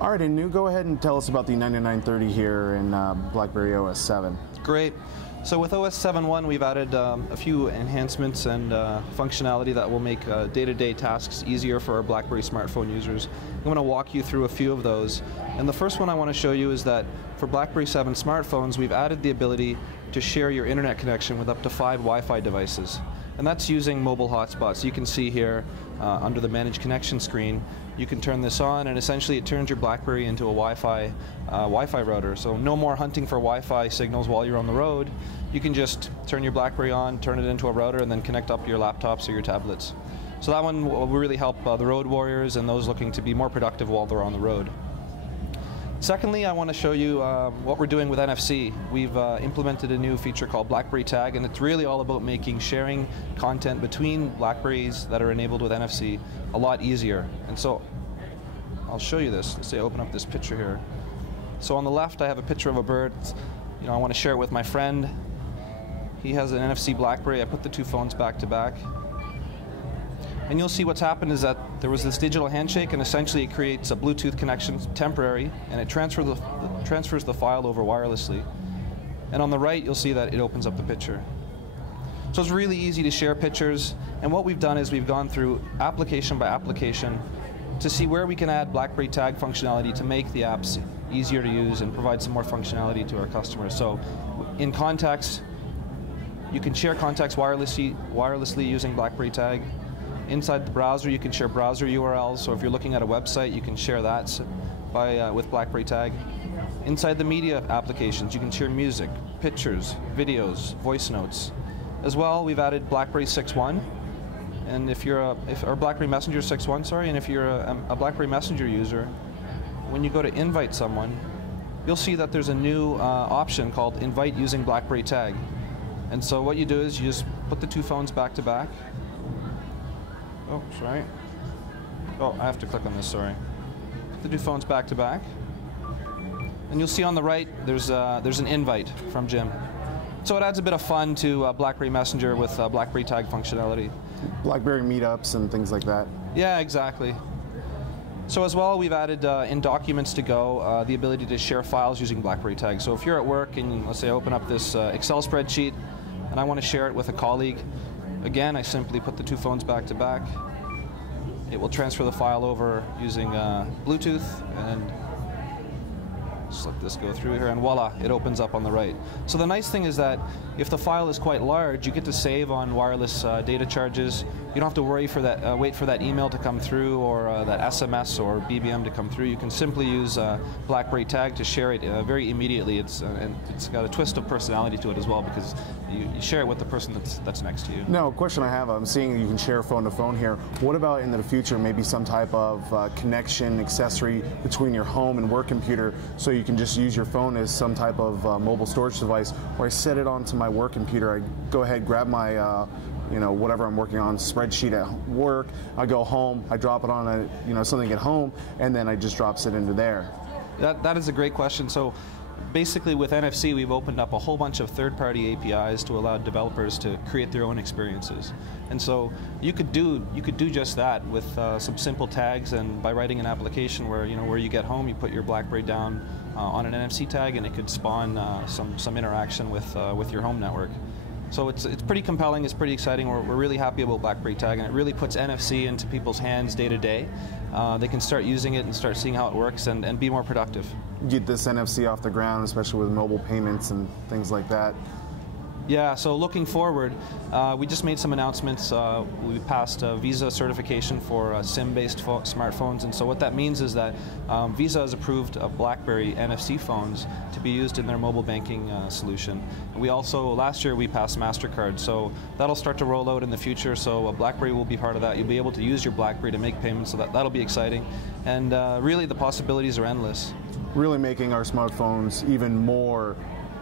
All right, and go ahead and tell us about the 9930 here in Blackberry OS 7. Great. So with OS 7.1, we've added a few enhancements and functionality that will make day-to-day tasks easier for our Blackberry smartphone users. I'm going to walk you through a few of those. And the first one I want to show you is that for Blackberry 7 smartphones, we've added the ability to share your internet connection with up to 5 Wi-Fi devices. And that's using mobile hotspots. You can see here under the Manage Connection screen, you can turn this on, and essentially it turns your Blackberry into a Wi-Fi router. So no more hunting for Wi-Fi signals while you're on the road. You can just turn your Blackberry on, turn it into a router, and then connect up your laptops or your tablets. So that one will really help the road warriors and those looking to be more productive while they're on the road. Secondly, I want to show you what we're doing with NFC. We've implemented a new feature called Blackberry Tag, and it's really all about making sharing content between Blackberries that are enabled with NFC a lot easier. And so I'll show you this. Let's say I open up this picture here. So on the left, I have a picture of a bird. You know, I want to share it with my friend. He has an NFC Blackberry. I put the two phones back to back. And you'll see what's happened is that there was this digital handshake, and essentially it creates a Bluetooth connection, temporary, and it transfers the file over wirelessly. And on the right, you'll see that it opens up the picture. So it's really easy to share pictures, and what we've done is we've gone through application by application to see where we can add Blackberry Tag functionality to make the apps easier to use and provide some more functionality to our customers. So in contacts, you can share contacts wirelessly using Blackberry Tag. Inside the browser, you can share browser URLs, so if you're looking at a website, you can share that with Blackberry Tag. Inside the media applications, you can share music, pictures, videos, voice notes. As well, we've added Blackberry 6.1, and or Blackberry Messenger 6.1, sorry, and if you're a Blackberry Messenger user, when you go to invite someone, you'll see that there's a new option called Invite using Blackberry Tag. And so what you do is you just put the two phones back to back. Oh, sorry. Oh, I have to click on this, sorry. Put the two phones back to back. And you'll see on the right, there's an invite from Jim. So it adds a bit of fun to Blackberry Messenger with Blackberry Tag functionality. Blackberry meetups and things like that. Yeah, exactly. So as well, we've added in Documents to Go the ability to share files using Blackberry Tag. So if you're at work and let's say I open up this Excel spreadsheet and I want to share it with a colleague, again, I simply put the two phones back to back. It will transfer the file over using Bluetooth, and just let this go through here, and voila, it opens up on the right. So the nice thing is that if the file is quite large, you get to save on wireless data charges. You don't have to worry for that, wait for that email to come through or that SMS or BBM to come through. You can simply use Blackberry Tag to share it very immediately. And it's got a twist of personality to it as well, because you share it with the person that's next to you. Now, a question I have, I'm seeing you can share phone to phone here. What about in the future, maybe some type of connection accessory between your home and work computer, so you can just use your phone as some type of mobile storage device, or I set it onto my work computer, I go ahead, grab my you know, whatever I'm working on, spreadsheet at work, I go home, I drop it on something at home, and then I just drops it into there. That is a great question. So basically with NFC, we've opened up a whole bunch of third-party APIs to allow developers to create their own experiences. And so you could do just that with some simple tags, and by writing an application where you get home, you put your Blackberry down on an NFC tag, and it could spawn some interaction with your home network. So it's pretty compelling, it's pretty exciting. We're really happy about Blackberry Tag, and it really puts NFC into people's hands day to day. They can start using it and start seeing how it works and be more productive. Get this NFC off the ground, especially with mobile payments and things like that. Yeah, so looking forward, we just made some announcements. We passed Visa certification for SIM-based smartphones, and so what that means is that Visa has approved BlackBerry NFC phones to be used in their mobile banking solution. We also, last year, we passed MasterCard, so that'll start to roll out in the future, so BlackBerry will be part of that. You'll be able to use your BlackBerry to make payments, so that'll be exciting. And really, the possibilities are endless. Really making our smartphones even more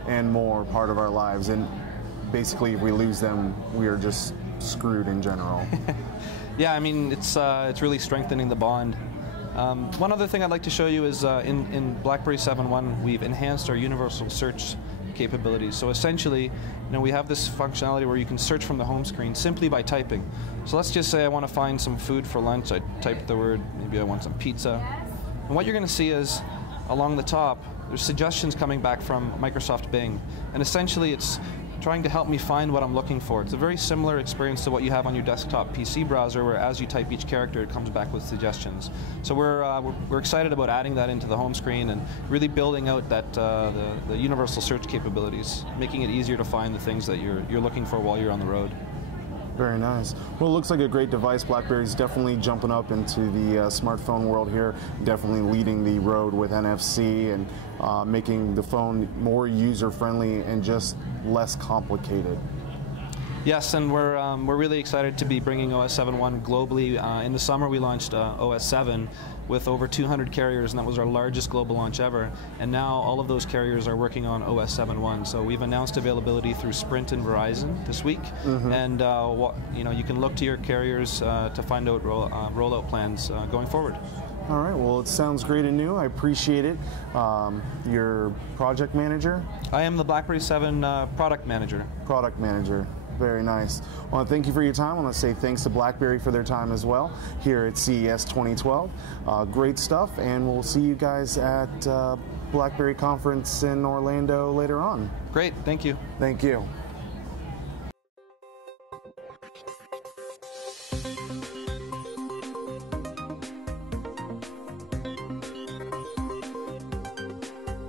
and more part of our lives. And basically, if we lose them, we are just screwed in general. Yeah, I mean, it's really strengthening the bond. One other thing I'd like to show you is in BlackBerry 7.1, we've enhanced our universal search capabilities. So essentially, we have this functionality where you can search from the home screen simply by typing. So let's just say I want to find some food for lunch. I type the word, maybe I want some pizza. And what you're going to see is, along the top, there's suggestions coming back from Microsoft Bing. And essentially it's trying to help me find what I'm looking for. It's a very similar experience to what you have on your desktop PC browser, where as you type each character, it comes back with suggestions. So we're excited about adding that into the home screen and really building out that the universal search capabilities, making it easier to find the things that you're looking for while you're on the road. Very nice. Well, it looks like a great device. BlackBerry's definitely jumping up into the smartphone world here, definitely leading the road with NFC and making the phone more user-friendly and just less complicated. Yes, and we're really excited to be bringing OS 7.1 globally. In the summer, we launched OS 7 with over 200 carriers, and that was our largest global launch ever. And now all of those carriers are working on OS 7.1. So we've announced availability through Sprint and Verizon this week, and you can look to your carriers to find out rollout plans going forward. All right, well, it sounds great and new. I appreciate it. Your project manager? I am the BlackBerry 7 product manager. Product manager. Very nice. Well, thank you for your time. I want to say thanks to BlackBerry for their time as well here at CES 2012. Great stuff, and we'll see you guys at BlackBerry conference in Orlando later on. Great, thank you. Thank you.